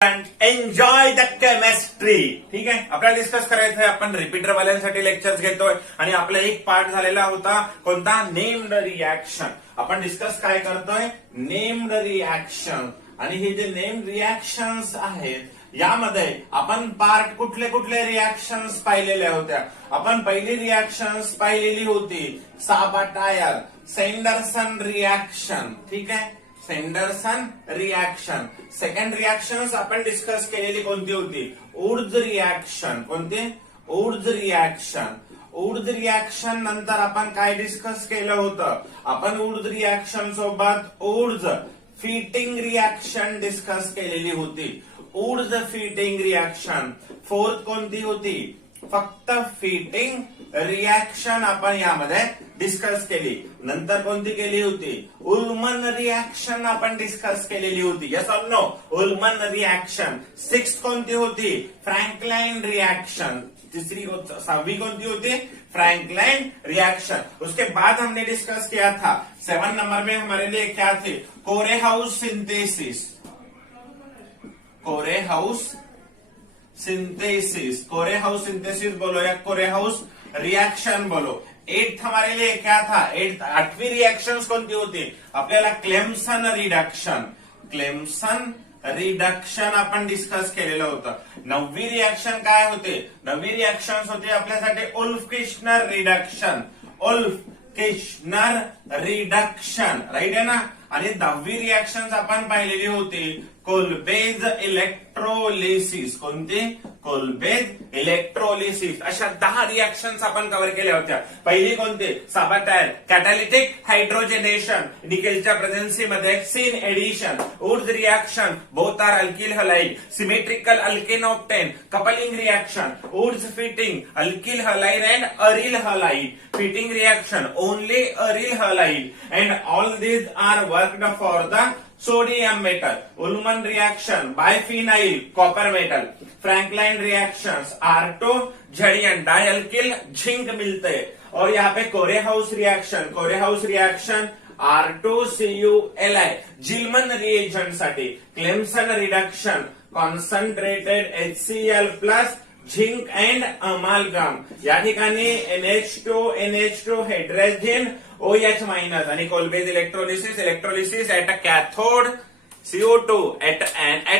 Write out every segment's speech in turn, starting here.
Enjoy the chemistry. ठीक आहे, आपल्याला डिस्कस करायचं आहे. आपण रिपीटर वाल्यांसाठी लेक्चर्स घेतोय आणि आपला एक पार्ट झालेला होता कोणता, नेम्ड रिॲक्शन. आपण डिस्कस काय करतोय, नेम्ड रिॲक्शन. आणि हे जे नेम्ड रिॲक्शन्स आहेत यामध्ये आपण पार्ट कुठले कुठले रिॲक्शन्स पाहिलेल्या होत्या. आपण पहिली रिॲक्शन्स पाहिलेली होती साबाटायर सेंडरसन रिॲक्शन. ठीक आहे, सेंडरसन रिॲक्शन. सेकंड रिॲक्शन आपण डिस्कस केलेली कोणती होती, वुड्स रिॲक्शन. कोणती, वुड्स रिॲक्शन. वुड्स रिॲक्शन नंतर आपण काय डिस्कस केलं होतं, आपण वुड्स रिॲक्शन सोबत वुड्स फिटिंग रिॲक्शन डिस्कस केलेली होती. Woods fitting reaction. फोर्थ कोणती होती, फक्त फिटिंग रिॲक्शन आपण यामध्ये डिस्कस केली. नंतर कोणती केली होती, उल्मन रिॲक्शन आपण डिस्कस केलेली होती. यस और नो, उल्मन रिॲक्शन. सिक्स्थ कोणती होती, फ्रँकलाइन रिॲक्शन. तीसरी सहावी कोणती होती, फ्रैंकलाइन रिएक्शन. उसके बाद हमने डिस्कस किया था 7 नंबर में हमारे लिए क्या थे, कोरेहाउस सिंथेसिस. कोरेहाउस सिंथेसिस, कोरेहाउस सिंथेसिस बोलो या कोरेहाउस रिएक्शन बोलो. 8th हमारे लिए क्या था, 8वीं रिएक्शन कोणती होती आपल्याला, क्लेम्सन रिडक्शन. क्लेम्सन रिडक्शन आपण डिस्कस केलेलं होतं. 9वी रिॲक्शन काय होते, 9वी रिॲक्शन होते आपल्यासाठी Wolff Kishner reduction. Wolff Kishner reduction, right आहे ना. आणि 10वी रिॲक्शन आपण पाहिलेली होती कोल्बेज इलेक्ट्रोलिसिस. कोणती, कोल्बेज इलेक्ट्रोलिसिस. अशा 10 रिॲक्शन्स आपण कव्हर केल्या होत्या. पहिली कोणती, साबाटायर कॅटॅलिटिक हायड्रोजनेशन, निकेलच्या प्रेझेन्सीमध्ये syn addition. Wurtz reaction, both are alkyl halide. Symmetrical alkane obtain, coupling reaction. Wurtz Fittig, alkyl halide and aryl halide. Fittig reaction, only aryl halide. And all these are worked for the sodium metal. Ullmann reaction, biphenyl copper metal. Frankland reactions, R2 झड़ियन dialkyl zinc मिलते हैं. और यहाँ पे Corey House reaction, Corey House reaction R2CuLi Gilman reagent साठी. Clemmensen reduction, concentrated HCl plus zinc and amalgam. या ठिकाणी NH2 hydrogen OH minus. आणि Kolbe's electrolysis, electrolysis at a cathode CO2 at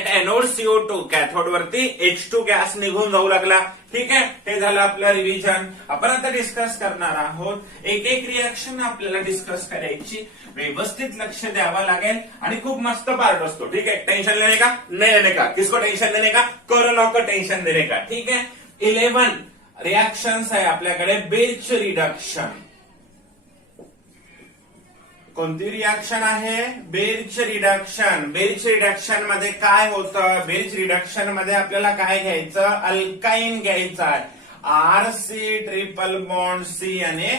anode CO2. Cathode वरती H2 गॅस निघून जाऊ लागला. ठीक आहे, हे झालं आपलं रिव्हिजन. आपण आता डिस्कस करणार आहोत. एक एक रिॲक्शन आपल्याला डिस्कस करायची, व्यवस्थित लक्ष द्यावं लागेल. आणि खूप मस्त पार्ट असतो. ठीक आहे, टेंशन लेने का नहीं लेने का, किसको टेंशन देने का, कोरोना को टेंशन देने का. ठीक है, 11 रिॲक्शन्स आहे आपल्याकडे. बेर्च रिडक्शन. कोणती रिॲक्शन आहे, बेर्च रिडक्शन. बेर्च रिडक्शन मध्ये काय होतं, बेर्च रिडक्शन मध्ये आपल्याला काय घ्यायचं, अल्काईन घ्यायचं आहे. RC ट्रिपल बॉन्ड C आणि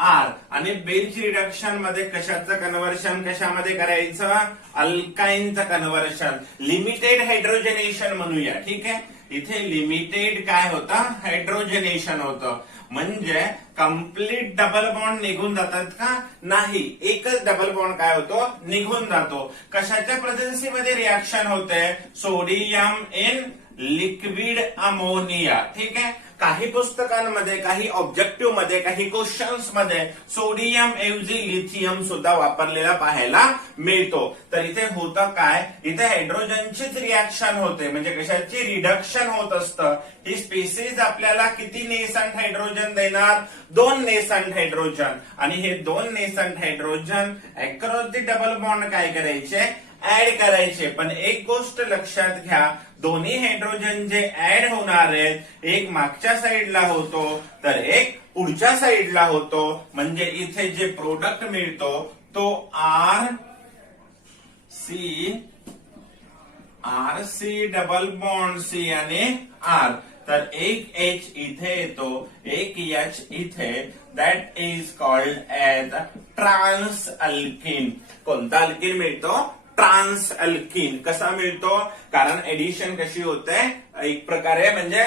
R. आणि बेर्च रिडक्शन मध्ये कशाचं कन्व्हर्शन कशामध्ये करायचं, अल्काईनचं कन्व्हर्शन. लिमिटेड हायड्रोजनेशन म्हणूया. ठीक आहे, इथे लिमिटेड काय होतं, हायड्रोजनेशन होतं. म्हणजे कंप्लीट डबल बॉन्ड निघून जातात का, नाही, एकच डबल बॉन्ड काय होतो, निघून जातो. कशाच्या प्रेझेन्सीमध्ये रिॲक्शन होते, सोडियम इन लिक्विड अमोनिया. ठीक आहे, काही पुस्तकांमध्ये, काही ऑब्जेक्टिव्ह मध्ये, काही क्वेश्चन्स मध्ये सोडियम ऐवजी लिथियम सुद्धा वापरलेला पाहायला मिळतो. तर इथे होतं काय, इथे हायड्रोजनचीच रिॲक्शन होते. म्हणजे कशाची, रिडक्शन होत असतं. ही स्पेसिस आपल्याला किती नेसंट हायड्रोजन देणार, 2 नेसंट हायड्रोजन. आणि हे 2 nascent hydrogen across the double bond काय करायचे, ऍड करायचे. पण एक गोष्ट लक्षात घ्या, दोन्ही हायड्रोजन जे ऍड होणार आहेत, एक मागच्या साईडला होतो तर एक पुढच्या साईडला होतो. म्हणजे इथे जे प्रोडक्ट मिळतो तो RC डबल बॉन्ड C आणि R. तर एक H इथे येतो, एक H इथे. That is called as trans alkene. कोणता अल्किन मिळतो, ट्रान्स अल्किन. कसा मिळतो, कारण एडिशन कशी होते, एक प्रकारे म्हणजे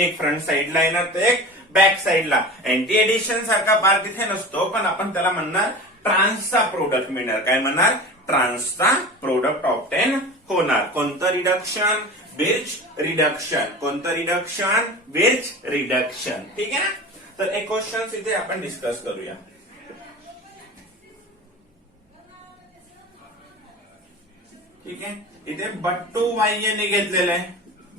एक फ्रंट साईडला येणार तर एक बॅक साईडला. अँटी एडिशन सारखा पार्ट इथे नसतो, पण आपण त्याला म्हणणार ट्रान्सचा प्रोडक्ट मिळणार. काय म्हणणार, ट्रान्सचा प्रोडक्ट ऑप्टेन होणार. कोणतं रिडक्शन, बिर्च रिडक्शन. कोणतं रिडक्शन? Birch reduction. ठीक आहे ना. तर एक क्वेश्चन इथे आपण डिस्कस करूया. ठीक आहे. इथे बट्टू वायने घेतलेलं आहे,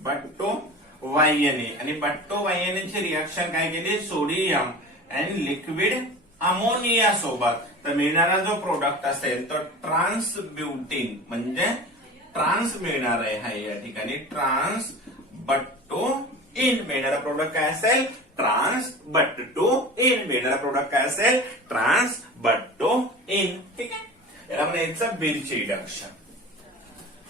बट्टू वायने, आणि बट्टू वायनेची रिॲक्शन काय केली? सोडियम अँड लिक्विड अमोनिया सोबत. तर मिळणारा जो प्रोडक्ट असेल तो ट्रान्सब्युटिन, म्हणजे ट्रान्स मिळणार आहे हा या ठिकाणी, ट्रान्स बट्टू इन. मिळणारा प्रोडक्ट काय असेल? Trans but two ene. मिळणारा प्रोडक्ट काय असेल? Trans but two ene. ठीक आहे. याला म्हणायचं बिर्च रिडक्शन.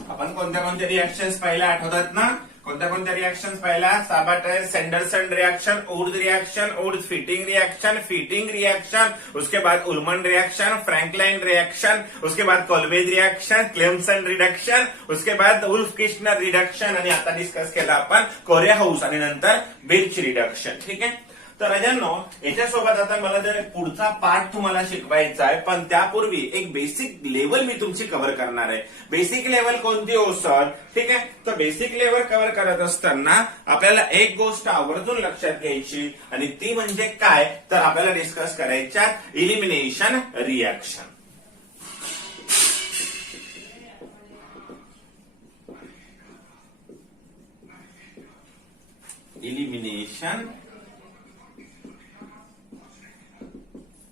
आपण कोणत्या कोणत्या रिएक्शन्स पाहिल्या आठवतात ना? कोणत्या कोणत्या रिएक्शन्स पाहिल्या? साबाटायर सैंडरसन रिएक्शन, उर्ज रिएक्शन, उर्ज फिटिंग रिएक्शन, फिटिंग रिएक्शन, उसके बाद उल्मन रिएक्शन, फ्रैंकलाइन रिएक्शन, उसके बाद कोलबेज रिएक्शन, क्लेमसन रिडक्शन, उसके बाद उल्फ किश्नर रिडक्शन, आणि आता डिस्कस केला आपण कोरेहाऊस आणि नंतर बिर्च रिडक्शन. ठीक आहे. तर राजांनो, याच्यासोबत आता मला जर पुढचा पार्ट तुम्हाला शिकवायचा आहे, पण त्यापूर्वी एक बेसिक लेवल मी तुमची कव्हर करणार आहे. बेसिक लेवल कोणती हो सर? ठीक आहे. तर बेसिक लेवल कव्हर करत असताना आपल्याला एक गोष्ट आवर्जून लक्षात घ्यायची, आणि ती म्हणजे काय? तर आपल्याला डिस्कस करायच्या इलिमिनेशन रिएक्शन. Elimination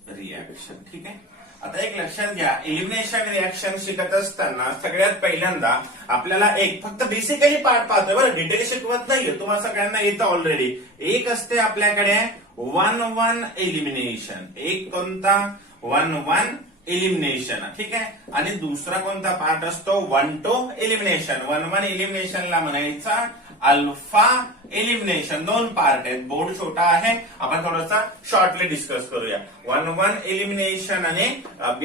reaction. ठीक आहे. आता एक लक्षात घ्या, इलिमिनेशन रिएक्शन शिकत असताना सगळ्यात पहिल्यांदा आपल्याला एक फक्त बेसिकली पार्ट पाहतोय बरं, डिटेल शिकवत नाहीये, तुम्हाला सगळ्यांना येतं ऑलरेडी. एक असते आपल्याकडे 1-1 इलिमिनेशन. एक कोणता? 1-1 इलिमिनेशन. ठीक आहे. आणि दुसरा कोणता पार्ट असतो? 1-2 इलिमिनेशन. 1-1 इलिमिनेशनला म्हणायचा अल्फा इलिमिनेशन. दोन पार्ट आहेत, बोर्ड छोटा आहे, आपण थोडासा शॉर्टली डिस्कस करूया. 1-1 इलिमिनेशन आणि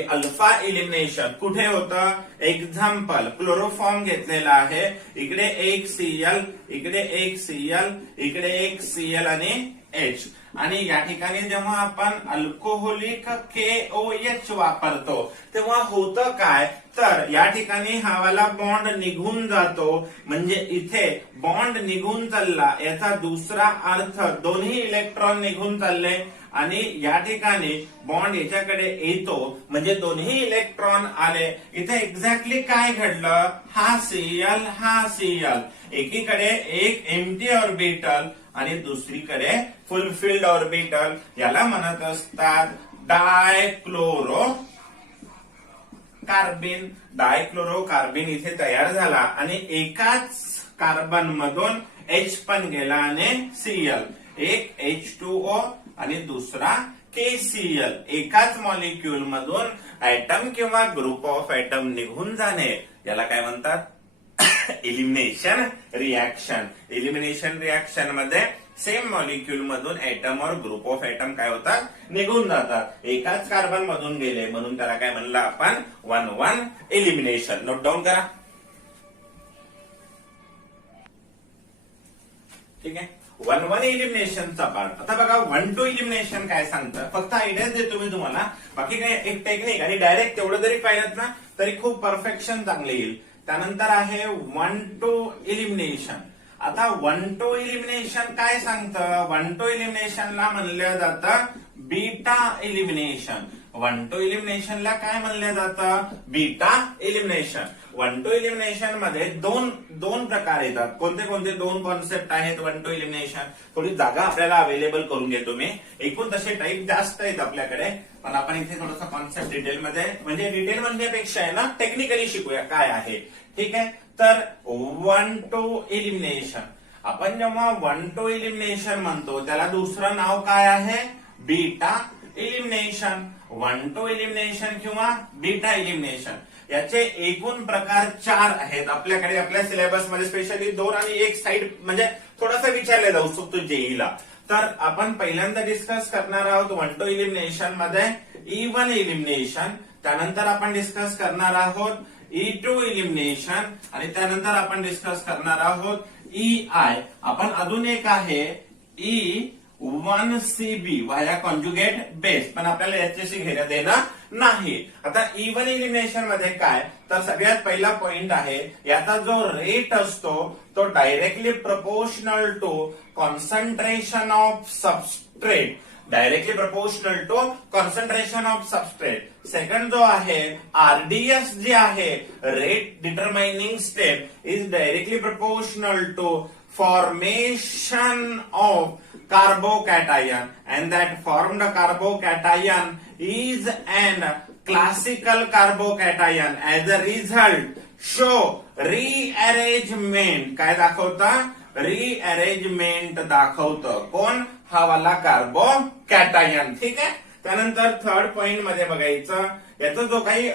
अल्फा इलिमिनेशन कुठे होतं? एक्झाम्पल, क्लोरोफॉर्म घेतलेला आहे, इकडे एक Cl, इकडे एक Cl, इकडे एक Cl आणि H. आणि या ठिकाणी जेव्हा आपण अल्कोहोलिक KOH वापरतो तेव्हा होतं काय? तर या ठिकाणी हा वाला बॉन्ड निघून जातो, म्हणजे इथे बॉन्ड निघून चालला, याचा दुसरा अर्थ दोन्ही इलेक्ट्रॉन निघून चालले, आणि या ठिकाणी बॉन्ड याच्याकडे येतो, म्हणजे दोन्ही इलेक्ट्रॉन आले. इथे एक्झॅक्टली काय घडलं? हा Cl, हा Cl, एकीकडे एक एम्प्टी ऑर्बिटल आणि दुसरीकडे फुलफिल्ड ऑर्बिटल. याला म्हणत असतात डायक्लोरो कार्बिन. डायक्लोरो कार्बिन इथे तयार झाला, आणि एकाच कार्बन मधून H पण गेला आणि Cl. एक H2O आणि दुसरा KCl. एकाच मॉलिक्यूल मधून ऍटम किंवा ग्रुप ऑफ ऍटम निघून जाणे, याला काय म्हणतात? Elimination reaction. इलिमिनेशन रिएक्शन मध्ये सेम मॉलिक्यूल मधून ऍटम और ग्रुप ऑफ ऍटम काय होतात? निघून जातात. एकाच कार्बन मधून गेले, म्हणून त्याला काय म्हणलं आपण? 1-1 इलिमिनेशन. नोट डाऊन करा. ठीक आहे. 1-1 इलिमिनेशनचा पार्ट. आता बघा 1-2 इलिमिनेशन काय सांगतं, फक्त आयडिया देतो मी तुम्हाला, बाकी काय एक टेक्निक, आणि डायरेक्ट तेवढं जरी पाहिलं ना तरी खूप परफेक्शन चांगले येईल. त्यानंतर आहे 1-2 इलिमिनेशन. आता 1-2 इलिमिनेशन काय सांगतं? 1-2 इलिमिनेशनला म्हणलं जातं बीटा इलिमिनेशन. 1-2 इलिमिनेशनला काय म्हणलं जातं? Beta elimination. 1-2 इलिमिनेशन मध्ये दोन प्रकार येतात. कोणते कोणते दोन कॉन्सेप्ट आहेत 1-2 इलिमिनेशन? थोडी जागा आपल्याला अवेलेबल करून घेतो मी. एकूण तसे टाईप जास्त आहेत आपल्याकडे, पण आपण इथे थोडंसं कॉन्सेप्ट डिटेलमध्ये, म्हणजे डिटेल म्हणण्यापेक्षा आहे ना टेक्निकली शिकूया काय आहे. ठीक आहे. तर 1-2 इलिमिनेशन, आपण जेव्हा 1-2 इलिमिनेशन म्हणतो त्याला दुसरं नाव काय आहे? Beta elimination. 1-2 इलिमिनेशन किंवा बीटा इलिमिनेशन याचे एकूण प्रकार 4 आहेत आपल्याकडे. आपल्या सिलेबसमध्ये स्पेशली 2 आणि 1 साइड म्हणजे थोडासा विचारला जाऊ शकतो जेईला. तर आपण पहिल्यांदा डिस्कस करणार आहोत 1-2 इलिमिनेशन मध्ये E1 इलिमिनेशन, त्यानंतर आपण डिस्कस करणार आहोत E2 इलिमिनेशन, आणि त्यानंतर आपण डिस्कस करणार आहोत EI. आपण अजून एक आहे E1CB व्हाया कॉन्जुगेट बेस, पण आपल्याला याच्याशी घेणं देणं नाही. आता इव्हन इलिमिनेशन मध्ये काय, तर सगळ्यात पहिला पॉइंट आहे याचा जो रेट असतो तो directly proportional to concentration of substrate, directly proportional to concentration of substrate. Second जो आहे आरडीएस जे आहे rate determining step is directly proportional to formation of carbocation, and that formed carbocation is an classical carbocation. As a result, show rearrangement. काय दाखवता, rearrangement दाखवतं. कोण, हा वाला कार्बोकॅटायन. ठीक आहे. त्यानंतर थर्ड पॉइंट मध्ये बघायचं याचा जो काही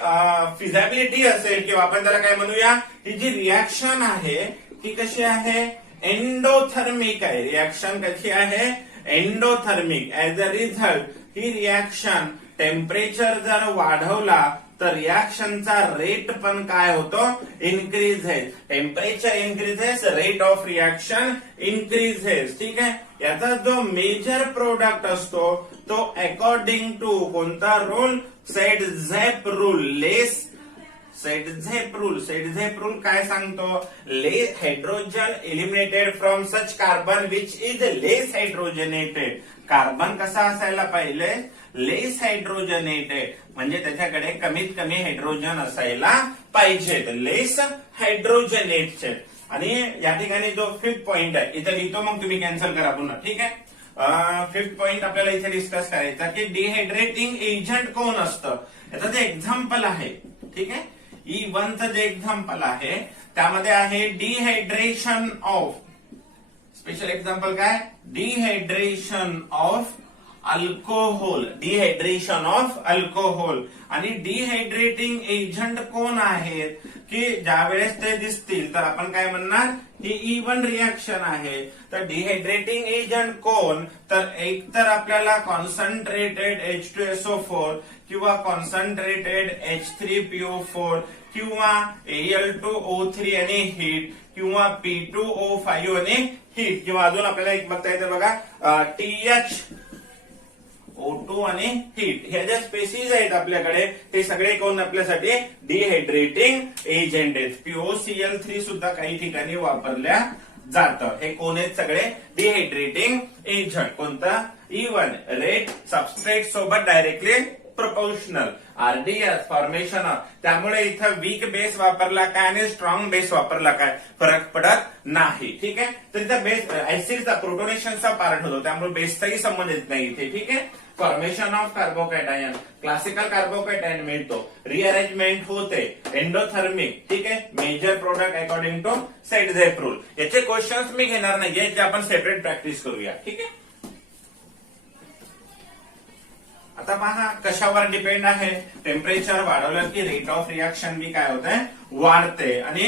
फिझॅबिलिटी असेल किंवा आपण त्याला काय म्हणूया, ही जी रिॲक्शन आहे ती कशी आहे, एंडोथर्मिक आहे. रिॲक्शन कशी आहे, एंडोथर्मिक. ऍज अ रिझल्ट ही रिॲक्शन टेम्परेचर जर वाढवला तर रिॲक्शनचा रेट पण काय होतो, increases. Temperature increases, rate of reaction increases. ठीक आहे. याचा जो मेजर प्रोडक्ट असतो तो अकॉर्डिंग टू कोणता rule, Saytzeff rule. Saytzeff rule काय सांगतो, less hydrogen eliminated from such carbon which is less hydrogenated. Carbon कसा असायला पाहिजे, लेस हायड्रोजनेटेड, म्हणजे त्याच्याकडे कमीत कमी हायड्रोजन असायला पाहिजे, लेस हायड्रोजनेटचे. आणि या ठिकाणी जो फिफ्थ पॉइंट आहे इथे लिहितो, मग तुम्ही कॅन्सल करा पुन्हा. ठीक आहे. फिफ्थ पॉइंट आपल्याला इथे डिस्कस करायचा की डिहायड्रेटिंग एजंट कोण असतं. याचं जे एक्झाम्पल आहे, ठीक आहे, E1चं जे एक्झाम्पल आहे त्यामध्ये आहे डिहायड्रेशन ऑफ, स्पेशल एक्झाम्पल काय, dehydration of alcohol. Dehydration of alcohol. आणि डिहायड्रेटिंग एजंट कोण आहेत की ज्या वेळेस ते दिसतील तर आपण काय म्हणणार, ही E1 रिॲक्शन आहे. तर डिहायड्रेटिंग एजंट कोण, तर एक तर आपल्याला कॉन्सन्ट्रेटेड H2SO4 किंवा कॉन्सन्ट्रेटेड H3PO4 किंवा Al2O3 आणि हीट किंवा P2O5 आणि हीट किंवा अजून आपल्याला एक बघता येतं बघा THO2 आणि हीट. ह्या ज्या स्पेसिस आहेत आपल्याकडे ते सगळे कोण आपल्यासाठी डिहायड्रेटिंग एजंट आहेत. POCl3 सुद्धा काही ठिकाणी वापरल्या जातं. हे कोण आहेत सगळे डिहायड्रेटिंग एजंट. कोणता, E1 रेट सबस्ट्रेट सोबत डायरेक्टली प्रपोर्शनल. RDS formation. त्यामुळे इथं वीक बेस वापरला काय आणि स्ट्रॉंग बेस वापरला काय फरक पडत नाही. ठीक आहे. तर इथं बेस ऍसिडचा प्रोटोनेशनचा पार्ट होतो त्यामुळे बेसचाही संबंध येत नाही इथे. ठीक आहे. Formation of carbocation, classical carbocation मिळतो, रिअरेंजमेंट होते, एंडोथर्मिक. ठीक आहे. Major product according to Saytzeff rule. याचे क्वेश्चन्स मी घेणार नाहीये, जे आपण सेपरेट प्रॅक्टिस करूया. ठीक आहे. आता पहा कशावर डिपेंड आहे, टेम्परेचर वाढवलं की रेट ऑफ रिॲक्शन बी काय होत आहे, वाढते आणि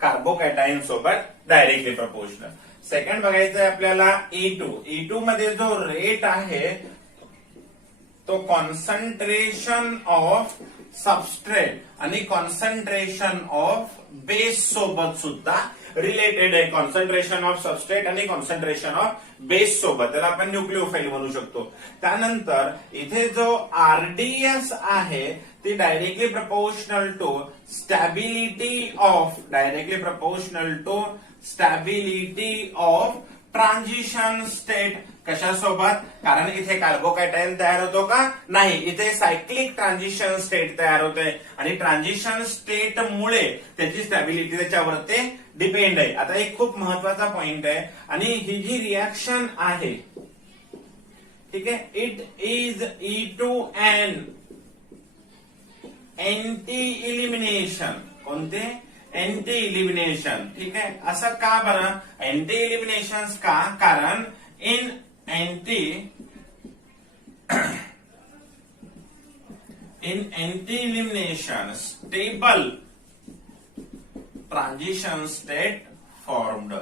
कार्बोकॅटायन सोबत डायरेक्टली प्रपोर्शनल. सेकंड बघायचं आहे आपल्याला E2 मध्ये जो रेट आहे तो कॉन्सन्ट्रेशन ऑफ सबस्ट्रेट आणि कॉन्सन्ट्रेशन ऑफ बेस सोबत सुद्धा रिलेटेड आहे. कॉन्सन्ट्रेशन ऑफ सबस्ट्रेट आणि कॉन्सन्ट्रेशन ऑफ बेस सोबत, त्याला आपण न्यूक्लिओफाइल म्हणू शकतो. त्यानंतर इथे जो आरडीएस आहे ती directly proportional to stability of, directly proportional to stability of transition state. कशासोबत, कारण इथे कार्बोकॅटायन तयार होतो का, नाही, इथे सायक्लिक ट्रान्झिशन स्टेट तयार होते आणि ट्रान्झिशन स्टेट मुळे त्याची स्टॅबिलिटी त्याच्यावरती डिपेंड आहे. आता एक खूप महत्वाचा पॉइंट आहे आणि ही जी रिॲक्शन आहे, ठीक आहे, it is E2N anti elimination. कोणते, अँटी इलिमिनेशन. ठीक आहे. असं का बरं अँटी इलिमिनेशन का, कारण in anti elimination stable transition state formed.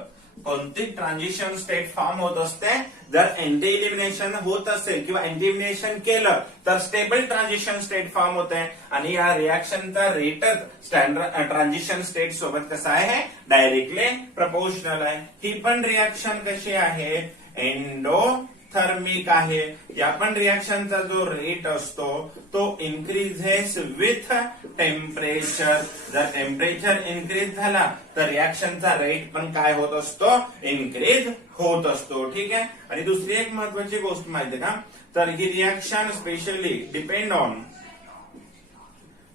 कोणती ट्रान्झिशन स्टेट फॉर्म होत असते, जर अँटी इलिमिनेशन होत असेल किंवा अँटी इलिमिनेशन केलं तर स्टेबल ट्रान्झिशन स्टेट फॉर्म होते आणि या रिॲक्शनचा रेटच स्टँडर्ड ट्रान्झिशन स्टेट सोबत कसा आहे, डायरेक्टली प्रपोर्शनल आहे. ही पण रिॲक्शन कशी आहे, एंडोथर्मिक थर्मिक आहे. या पण रिॲक्शनचा जो रेट असतो तो इन्क्रीजेस विथ टेम्परेचर. जर टेम्परेचर इन्क्रीज झाला तर रिॲक्शनचा रेट पण काय होत असतो, इन्क्रीज होत असतो. ठीक आहे. आणि दुसरी एक महत्वाची गोष्ट माहिती का, तर ही reaction specially depend on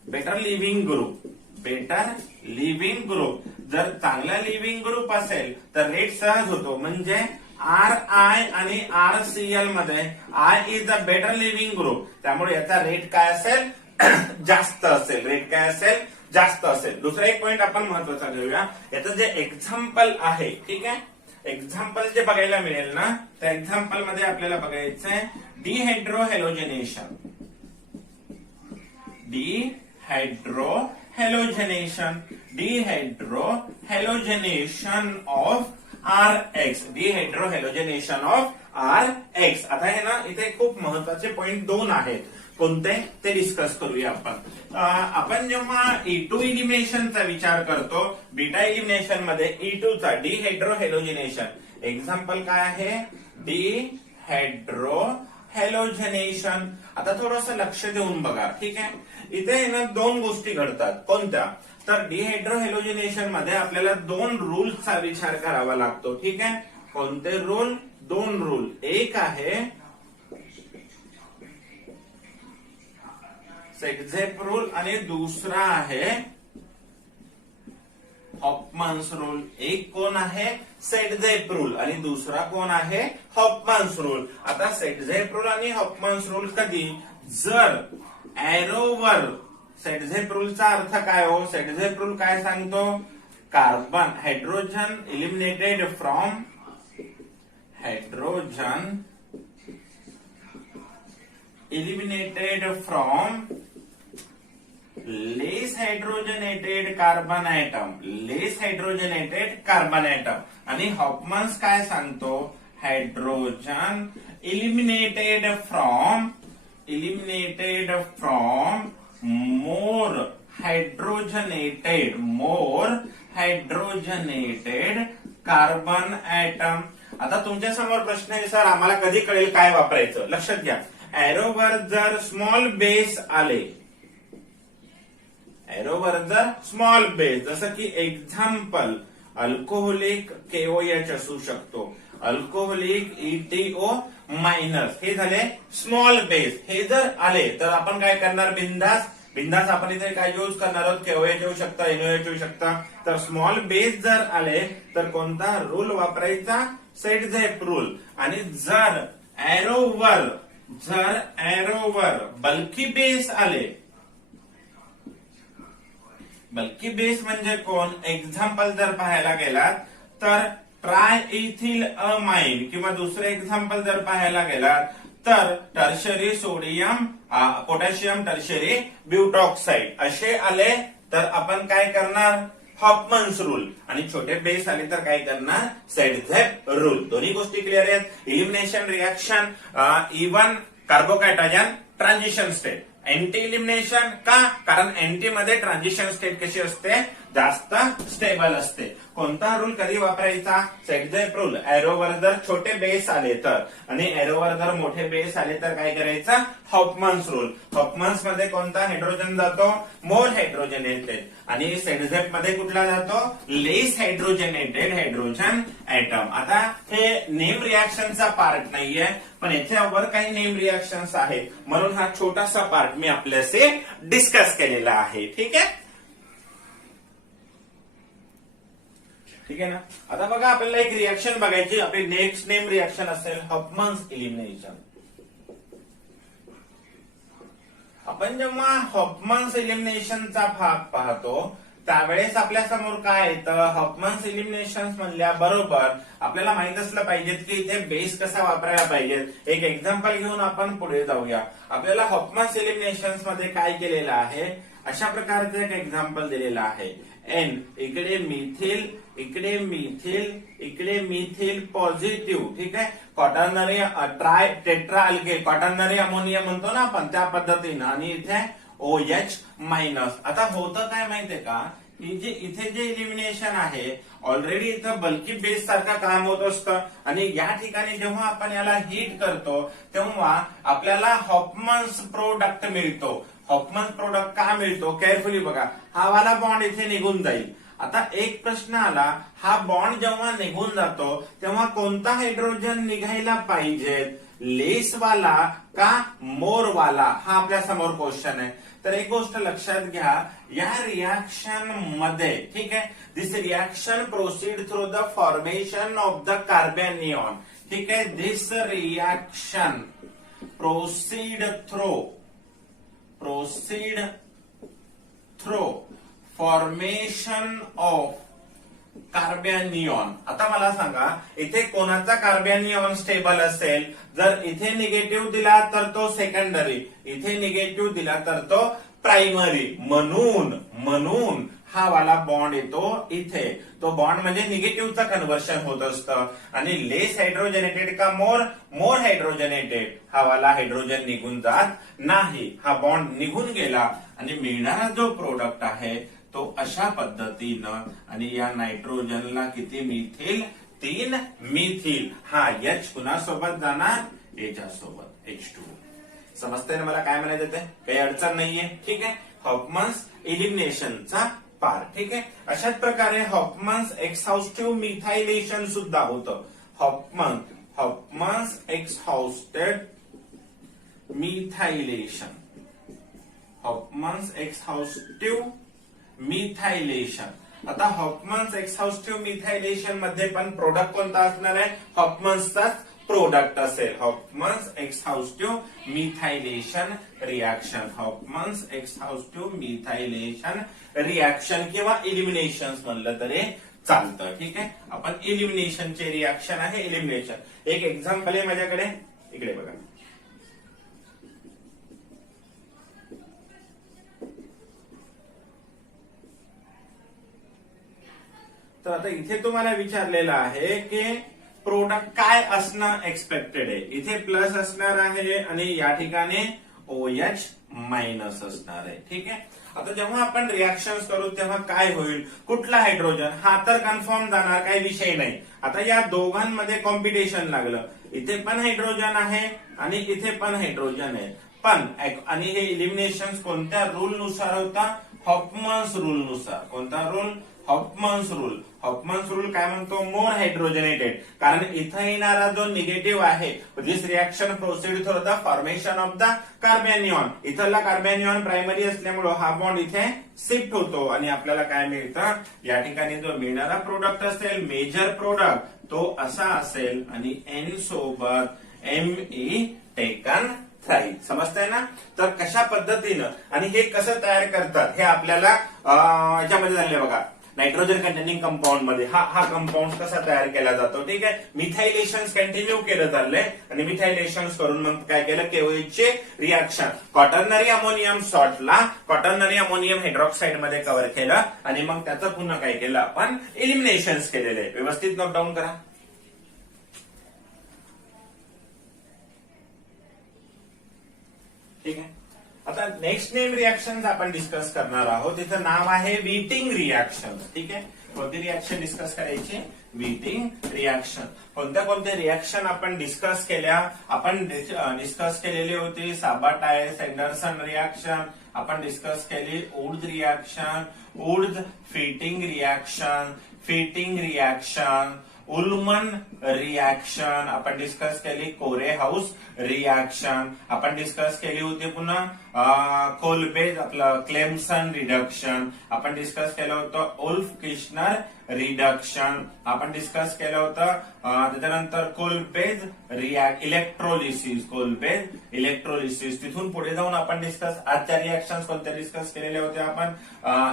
better leaving group. Better leaving group. जर चांगला लिव्हिंग ग्रुप असेल तर रेट सहज होतो. म्हणजे RI आणि RCl मध्ये I is a better leaving group, त्यामुळे याचा रेट काय असेल, जास्त असेल. रेट काय असेल, जास्त असेल. दुसरा एक पॉइंट आपण महत्वाचा घेऊया. याचं जे एक्झाम्पल आहे, ठीक आहे, एक्झाम्पल जे बघायला मिळेल ना, त्या एक्झाम्पल मध्ये आपल्याला बघायचंय dehydrohalogenation. Dehydrohalogenation. Dehydrohalogenation of RX. Dehydrohalogenation of RX. आता हे ना इथे खूप महत्वाचे पॉइंट दोन आहेत. कोणते ते डिस्कस करूया आपण. आपण जेव्हा E2 इलिमिनेशनचा विचार करतो, बीटा इलिमिनेशन मध्ये E2 चा डिहायड्रोहॅलोजिनेशन एक्झाम्पल काय आहे, डिहायड्रोहॅलोजिनेशन. आता थोडंसं लक्ष देऊन बघा. ठीक आहे. इथे ना दोन गोष्टी घडतात. कोणत्या, तर डिहायड्रोहॅलोजिनेशन मध्ये आपल्याला दोन रूल्सचा विचार करावा लागतो. ठीक आहे. कोणते रूल, दोन रूल. एक आहे सेक्झेप रूल आणि दुसरा आहे हॉफमन्स रूल. एक कोण आहे, सेटझेप रूल, आणि दुसरा कोण आहे, हॉफमन्स रूल. आता सेटझेप रूल आणि हॉफमन्स रूल कधी, जर एरोवर, सेटझेप रूलचा अर्थ काय हो, सेटझेप रूल काय सांगतो, carbon hydrogen eliminated from less hydrogenated carbon atom. आणि हॉफमन्स काय सांगतो, hydrogen eliminated from more hydrogenated carbon atom. आता तुमच्या समोर प्रश्न आहे, सर आम्हाला कधी कळेल काय वापरायचं. लक्षात घ्या, एरोवर जर स्मॉल बेस आले, एरोवर जर स्मॉल बेस, जसं की एक्झाम्पल अल्कोहोलिक KOH असू शकतो, अल्कोहोलिक ETO मायनस, हे झाले स्मॉल बेस. हे जर आले तर आपण काय करणार, बिंदास आपण इथे काय यूज करणार आहोत, KOH येऊ शकता, NOH येऊ शकता. तर स्मॉल बेस जर आले तर कोणता रूल वापरायचा, सेटझेप रूल. आणि जर एरोवर बल्की बेस आले, बल्की बेस म्हणजे कोण, एक्झाम्पल जर पाहायला गेलात तर ट्रायइथिल अमाइन, किंवा दुसरे एक्झाम्पल जर पाहायला गेलात तर टर्शरी सोडियम पोटॅशियम टर्शरी ब्युटॉक्साइड असे आले तर आपण काय करणार, हॉफमन्स रूल. आणि छोटे बेस आले तर काय करणार, सेटझेप रूल. दोन्ही गोष्टी क्लिअर आहेत. Elimination reaction even carbocation transition state. Anti elimination का, कारण एंटी मध्ये ट्रान्झिशन स्टेट कशी असते, जास्त स्टेबल असते. कोणता रूल कधी वापरायचा, सेटझेप रूल. एरोवर जर छोटे बेस आले तर, आणि एरोवर जर मोठे बेस आले तर काय करायचं, हॉफमन्स रूल. हॉफमन्स मध्ये कोणता हायड्रोजन जातो, मोर हायड्रोजनेटेड. आणि सेटझेप मध्ये कुठला जातो, लेस हायड्रोजनेटेड हायड्रोजन ऍटम. आता हे नेम रिॲक्शनचा पार्ट नाहीये, पण याच्यावर काही नेम रिॲक्शन्स आहेत, म्हणून हा छोटासा पार्ट मी आपल्याशी डिस्कस केलेला आहे. ठीक आहे. ठीक आहे ना. आता बघा, आपल्याला एक रिॲक्शन बघायची. आपली नेक्स्ट नेम रिॲक्शन असेल हॉफमन्स इलिमिनेशन. आपण जेव्हा हॉफमन्स इलिमिनेशनचा भाग पाहतो त्यावेळेस आपल्या समोर काय येतं, हॉफमन्स इलिमिनेशन म्हणल्या बरोबर आपल्याला माहित असलं पाहिजे की इथे बेस कसा वापरायला पाहिजे. एक एक्झाम्पल घेऊन आपण पुढे जाऊया. आपल्याला हॉफमन्स इलिमिनेशन मध्ये काय केलेलं आहे, अशा प्रकारचं एक एक्झाम्पल दिलेलं आहे. N इकडे मिथिल, इकडे मिथिल, इकडे मिथिल पॉझिटिव्ह. ठीक आहे. क्वाटर्नरी ट्राय टेट्रा अल्के, क्वाटर्नरी अमोनिया म्हणतो ना आपण, त्या पद्धतीनं. आणि इथे OH मायनस. आता होतं काय माहितीये का, ही जे इथे जे इलिमिनेशन आहे ऑलरेडी इथं बल्की बेस सारखं काम होत असतं आणि या ठिकाणी जेव्हा आपण याला हीट करतो तेव्हा आपल्याला हॉफमन्स प्रोडक्ट मिळतो. हॉफमन्स प्रोडक्ट का मिळतो केअरफुली बघा. हा वाला बॉन्ड इथे निघून जाईल. आता एक प्रश्न आला, हा बॉन्ड जेव्हा निघून जातो तेव्हा कोणता हायड्रोजन निघायला पाहिजे, लेस वाला का मोर वाला, हा आपल्या समोर क्वेश्चन आहे. तर एक गोष्ट लक्षात घ्या, या रिएक्शन मध्ये ठीक आहे, this reaction proceed through the formation of the carbanion. ठीक आहे, this reaction proceed through formation of carbanion. आता मला सांगा, इथे कोणाचा कार्बॅनियन स्टेबल असेल? जर इथे निगेटिव्ह दिला तर तो सेकंडरी, इथे निगेटिव्ह दिला तर तो प्रायमरी. म्हणून हा वाला बॉन्ड येतो इथे. तो बॉन्ड म्हणजे निगेटिव्हचा कन्व्हर्शन होत असतं. आणि लेस हायड्रोजनेटेड का मोर हायड्रोजनेटेड, हा वाला हायड्रोजन निघून जात नाही. हा बॉन्ड निघून गेला आणि मिळणारा जो प्रोडक्ट आहे तो अशा पद्धतीनं, आणि या नायट्रोजनला किती मिथिल? 3 मिथिल. हा H कुणासोबत जाणार? याच्यासोबत H2. समजतंय ना मला काय म्हणायचं ते? काही अडचण नाहीये. ठीक आहे, हॉफमन्स इलिमिनेशनचा पार्ट. ठीक आहे, अशाच प्रकारे हॉफमन्स एक्सहाउस्टिव्ह मिथायलेशन सुद्धा होतं. हॉफमन्स एक्सहाउस्टेड मिथायलेशन, हॉफमन्स एक्सहाउस्टिव्ह मिथायलेशन. आता हॉफमन्स एक्सहाउस्टिव्ह मिथायलेशन मध्ये पण प्रोडक्ट कोणता असणार आहे? हॉफमन्सचाच प्रोडक्ट असेल. हॉफमन्स एक्सहाउस्टिव्ह मिथायलेशन रिएक्शन, हॉफमन्स एक्सहाउस्टिव्ह मिथायलेशन रिएक्शन किंवा इलिमिनेशन म्हणलं तरी चालतं. ठीक आहे, आपण इलिमिनेशनचे रिएक्शन आहे इलिमिनेशन. एक एक्झाम्पल आहे माझ्याकडे, इकडे बघा. तर आता इथे तुम्हाला विचारलेलं आहे की प्रोडक्ट काय असणं एक्सपेक्टेड आहे. इथे प्लस असणार आहे आणि या ठिकाणी OH मायनस असणार आहे. ठीक आहे, आता जेव्हा आपण रिएक्शन करू तेव्हा काय होईल? कुठला हायड्रोजन? हा तर कन्फर्म जाणार, काही विषय नाही. आता या दोघांमध्ये कॉम्पिटिशन लागलं. इथे पण हायड्रोजन आहे आणि इथे पण हायड्रोजन आहे. पण आणि हे इलिमिनेशन कोणत्या रूल नुसार होता? हॉफमन्स रूल नुसार. कोणता rule? Hofmann's rule. Hofmann's rule काय म्हणतो? More hydrogenated. कारण इथं येणारा जो निगेटिव्ह आहे, this reaction proceed through the formation of the carbanion. इथला कार्बॅनियन प्रायमरी असल्यामुळे हा बॉन्ड इथे शिफ्ट होतो आणि आपल्याला काय मिळतं? या ठिकाणी जो मिळणारा प्रोडक्ट असेल, मेजर प्रोडक्ट, तो असा असेल आणि N सोबत Me टेकन राहील. समजतंय ना? तर कशा पद्धतीनं आणि हे कसं तयार करतात हे आपल्याला याच्यामध्ये झाले बघा. नायट्रोजन कंटेनिंग कंपाऊंड मध्ये हा कंपाऊंड कसा तयार केला जातो. ठीक आहे, मिथायलेशन कंटिन्यू केलं चाललंय आणि मिथायलेशन करून मग काय केलं? KOH चे रिएक्शन क्वाटर्नरी अमोनियम सॉल्टला क्वाटर्नरी अमोनियम हायड्रॉक्साईड मध्ये कव्हर केलं आणि मग त्याचं पुन्हा काय केलं? आपण इलिमिनेशन केलेले. व्यवस्थित नोट डाऊन करा. ठीक आहे, आता नेक्स्ट नेम रिएक्शन आपण डिस्कस करणार आहोत. तिचं नाव आहे व्हीटिंग रिएक्शन. ठीक आहे, कोणती रिएक्शन डिस्कस करायची? Wittig reaction. कोणत्या रिएक्शन आपण डिस्कस केल्या? आपण डिस्कस केलेली होती साबाटायस अँडरसन रिएक्शन, आपण डिस्कस केली Wurtz reaction, Wurtz Fittig reaction, Ullmann reaction, आपण डिस्कस केली कोरे हाऊस रिएक्शन, आपण डिस्कस केली होती पुन्हा कोलबेज आपलं क्लेमसन रिडक्शन, आपण डिस्कस केलं होतं उल्फ किश्नर रिडक्शन, आपण डिस्कस केलं होतं त्याच्यानंतर कोलबेज इलेक्ट्रोलिसिस. तिथून पुढे जाऊन आपण डिस्कस आजच्या रिएक्शन कोणत्या डिस्कस केलेल्या होत्या आपण?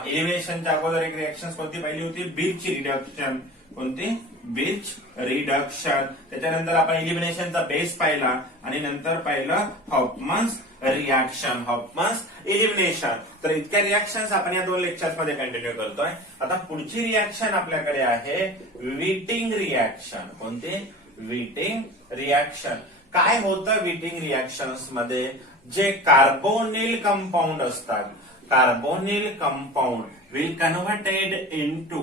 इलिमिनेशनच्या अगोदर एक रिएक्शन कोणती पाहिली होती? Birch reduction. कोणती? Birch reduction. त्याच्यानंतर आपण इलिमिनेशनचा बेस पाहिला आणि नंतर पाहिलं हॉफमन्स रिएक्शन, हॉफमन्स इलिमिनेशन. तर इतक्या रिएक्शन्स आपण या 2 लेक्चर्स मध्ये कंटिन्यू करतोय. आता पुढची रिएक्शन आपल्याकडे आहे व्हीटिंग रिएक्शन. कोणती? Wittig reaction. काय होतं व्हीटिंग रिएक्शन्स मध्ये? जे कार्बोनिल कंपाऊंड असतात, carbonyl compound will converted into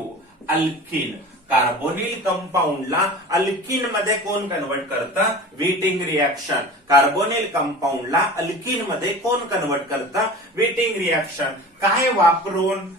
alkene. Carbonyl कंपाऊंडला अल्किन मध्ये कोण कन्वर्ट करतं? Wittig reaction. कार्बोनिल कंपाऊंडला अल्किन मध्ये कोण कन्वर्ट करतं? Wittig reaction. काय वापरून?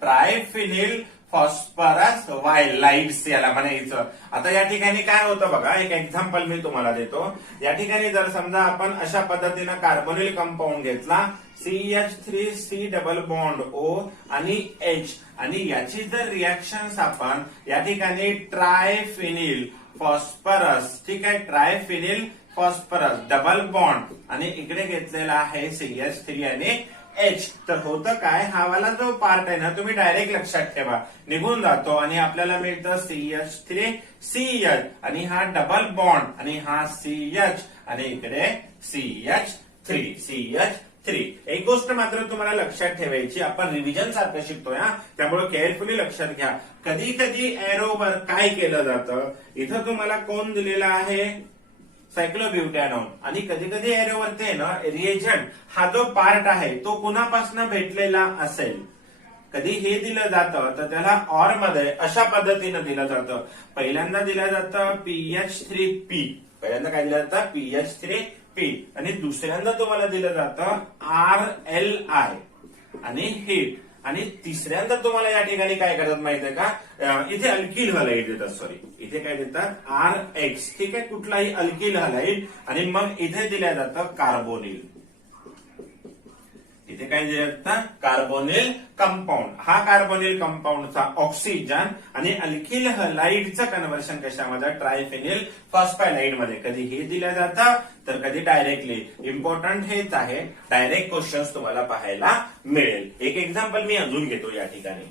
ट्रायफिनिल फॉस्फरस वायलाइट्स याला म्हणायचं. आता या ठिकाणी काय होतं बघा, एक एक्झाम्पल मी तुम्हाला देतो. या ठिकाणी जर समजा आपण अशा पद्धतीनं कार्बोनिल कंपाऊंड घेतला, CH3C डबल बॉन्ड O आणि H, आणि याची जर रिएक्शन्स आपण या ठिकाणी ट्रायफिनिल फॉस्फरस, ठीक आहे, ट्रायफिनिल फॉस्फरस डबल बॉन्ड आणि इकडे घेतलेला आहे CH3 आणि H, तर होतं काय, हा वाला जो पार्ट आहे ना तुम्ही डायरेक्ट लक्षात ठेवा, निघून जातो आणि आपल्याला मिळतं CH3CH आणि हा डबल बॉन्ड आणि हा CH आणि इकडे CH3. एक गोष्ट मात्र तुम्हाला लक्षात ठेवायची, आपण रिव्हिजन सारखं शिकतोय हा, त्यामुळे केअरफुली लक्षात घ्या. कधी कधी एरोवर काय केलं जातं, इथं तुम्हाला कोण दिलेला आहे? सायक्लोब्युटॅनॉन. आणि कधी कधी एरोवरती ना रिएजंट हा जो पार्ट आहे तो कुणापासून भेटलेला असेल, कधी हे दिलं जातं तर त्याला ऑर मध्ये अशा पद्धतीनं दिलं जातं. पहिल्यांदा दिलं जातं PH3P, पहिल्यांदा काय दिलं जातं? PH3P, आणि दुसऱ्यांदा तुम्हाला दिलं जातं RLI आणि हिट, आणि तिसऱ्यांदा तुम्हाला या ठिकाणी काय करतात माहितीये का, इथे अल्किल हलाइड देतात, सॉरी इथे काय देतात? RX, ठीक आहे, कुठलाही अल्किल हलाइड, आणि मग इथे दिल्या जातं कार्बोनिल. इथे काय दिलं जातं? Carbonyl compound. हा कार्बोनिल कंपाऊंडचा ऑक्सिजन आणि अल्किल हलाइडचं कन्व्हर्शन कशामध्ये? ट्रायफिनिल फॉस्फाइलाइड मध्ये. कधी हे दिलं जातं तर कधी डायरेक्टली. इम्पॉर्टंट हेच आहे, डायरेक्ट क्वेश्चन्स तुम्हाला पाहायला मिळेल. एक एक्झाम्पल मी अजून घेतो या ठिकाणी,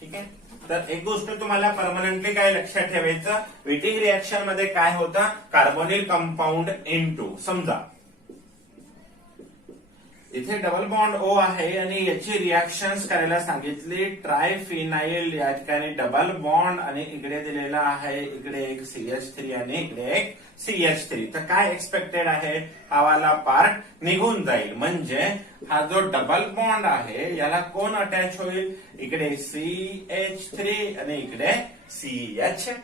ठीक आहे. तर एक गोष्ट तुम्हाला परमनंटली काय लक्षात ठेवायचं, विटिंग रिएक्शन मध्ये काय होतं? Carbonyl compound N2. समजा इथे डबल बॉन्ड O आहे आणि याची रिएक्शन्स करायला सांगितली. ट्रायफिनाइल या ठिकाणी डबल बॉन्ड आणि इकडे दिलेला आहे, इकडे एक CH3 आणि इकडे एक CH3. तर काय एक्सपेक्टेड आहे? हा वाला पार्ट निघून जाईल, म्हणजे हा जो डबल बॉन्ड आहे याला कोण अटॅच होईल? इकडे CH3 आणि इकडे CH3.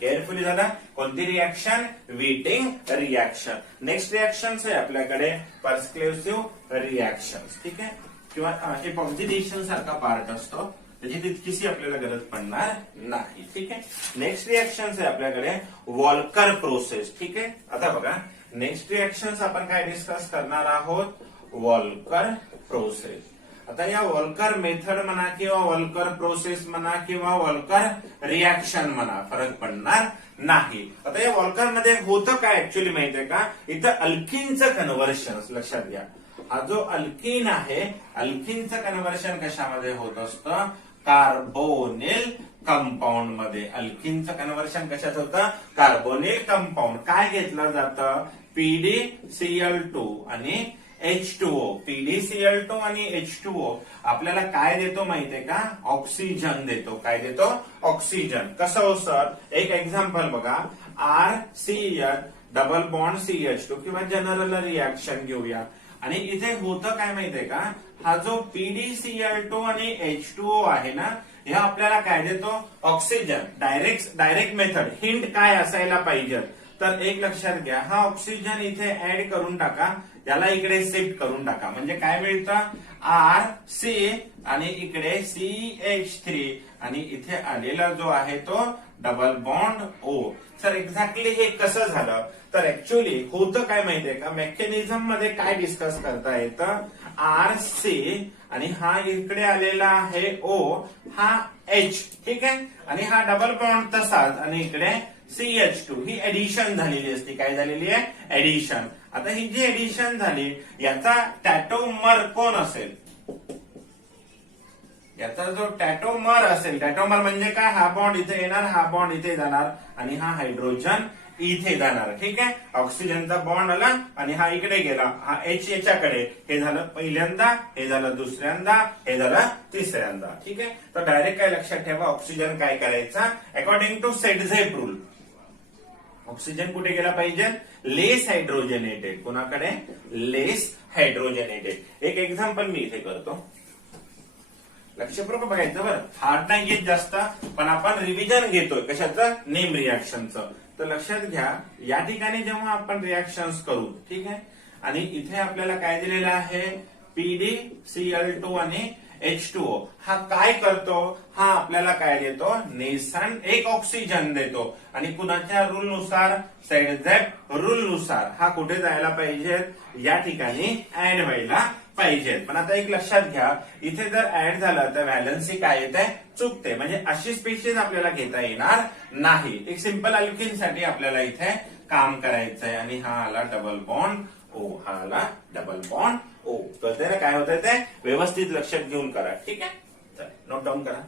केअरफुली झाला. कोणती रिएक्शन? विटिंग रिएक्शन. नेक्स्ट रिएक्शन आहे आपल्याकडे पर्सक्लुसिव्ह रिएक्शन, ठीक आहे, किंवा एक ऑक्सिडेशन सारखा पार्ट असतो, त्याची तितकीशी आपल्याला गरज पडणार नाही, ठीक आहे. नेक्स्ट रिएक्शन आहे आपल्याकडे वॉल्कर प्रोसेस, ठीक आहे. आता बघा नेक्स्ट रिएक्शन आपण काय डिस्कस करणार आहोत? Volker process. आता या वॉल्कर मेथड म्हणा किंवा वॉल्कर प्रोसेस म्हणा किंवा वॉल्कर रिएक्शन म्हणा, फरक पडणार नाही. आता या वॉल्कर मध्ये होतं काय ऍक्च्युअली माहितीये का, इथं अल्किनचं कन्व्हर्शन लक्षात घ्या. हा जो अल्किन आहे, अल्किनचं कन्व्हर्शन कशामध्ये होत असतं? कार्बोनिल कंपाऊंड मध्ये. अल्किनचं कन्व्हर्शन कशात होतं? Carbonyl compound. काय घेतलं जातं? PdCl2 आणि H2O. PdCl2 आणि H2O आपल्याला काय देतो माहितीये का? ऑक्सिजन देतो. काय देतो? ऑक्सिजन. कसं हो सर? एक एक्झाम्पल बघा, RCH डबल बॉन्ड CH2 किंवा जनरल रिएक्शन घेऊया, आणि इथे होतं काय माहितीये का, हा जो PdCl2 आणि H2O आहे ना, हे आपल्याला काय देतो? ऑक्सिजन. Direct method. हिंट काय असायला पाहिजे, तर एक लक्षात घ्या, हा ऑक्सिजन इथे ऍड करून टाका, याला इकडे शिफ्ट करून टाका, म्हणजे काय मिळतं? RC आणि इकडे CH3 आणि इथे आलेला जो आहे तो double bond O. Sir exactly हे कसं झालं? तर ऍक्च्युअली होतं काय माहितीये का, मेकॅनिझम मध्ये काय डिस्कस करता येतं? RC आणि हा इकडे आलेला आहे O, हा H, ठीक आहे, आणि हा डबल बॉन्ड तसाच, आणि इकडे CH2. ही एडिशन झालेली असते. काय झालेली आहे? एडिशन. आता ही जी एडिशन झाली, याचा टॅटोमर कोण असेल? याचा जो टॅटोमर असेल, टॅटोमर म्हणजे काय? हा बॉन्ड इथे येणार, हा बॉन्ड इथे जाणार, आणि हा हायड्रोजन इथे जाणार, ठीक आहे. ऑक्सिजनचा बॉन्ड आला आणि हा इकडे गेला, हा H याच्याकडे. हे झालं पहिल्यांदा, हे झालं दुसऱ्यांदा, हे झालं तिसऱ्यांदा, ठीक आहे. तर डायरेक्ट काय लक्षात ठेवा, ऑक्सिजन काय करायचा? अकॉर्डिंग टू सेडझेप रूल ऑक्सिजन कुठे गेला पाहिजे? लेस हायड्रोजनेटेड. कोणाकडे? लेस हायड्रोजनेटेड. एक एक्झाम्पल मी इथे करतो. लक्षपूर्वक बघायचं बरं, हार्ड नाही घेत जास्त, पण आपण रिव्हिजन घेतोय कशाचं, नेम रिॲक्शनचं. तर लक्षात घ्या, या ठिकाणी जेव्हा आपण रिॲक्शन्स करू, ठीक आहे, आणि इथे आपल्याला काय दिलेलं आहे, PdCl2 आणि H2O. हा काय करतो, हा आपल्याला काय देतो, नेसंट एक ऑक्सिजन देतो, आणि कुणाच्या रूल नुसार, सेडझॅक रूल नुसार हा कुठे जायला पाहिजेत, या ठिकाणी ऍड व्हायला पाहिजेत. पण आता एक लक्षात घ्या, इथे जर ऍड झालं तर व्हॅलन्सी काय येते, चुकते. म्हणजे अशी स्पीशीज आपल्याला घेता येणार नाही. एक सिंपल अल्किन साठी आपल्याला इथे काम करायचंय, आणि हा आला डबल बॉन्ड ओ, हा आला डबल बॉन्ड ओ. कळतंय ना काय होतंय ते, व्यवस्थित लक्षात घेऊन करा, ठीक आहे. नोट डाऊन करा.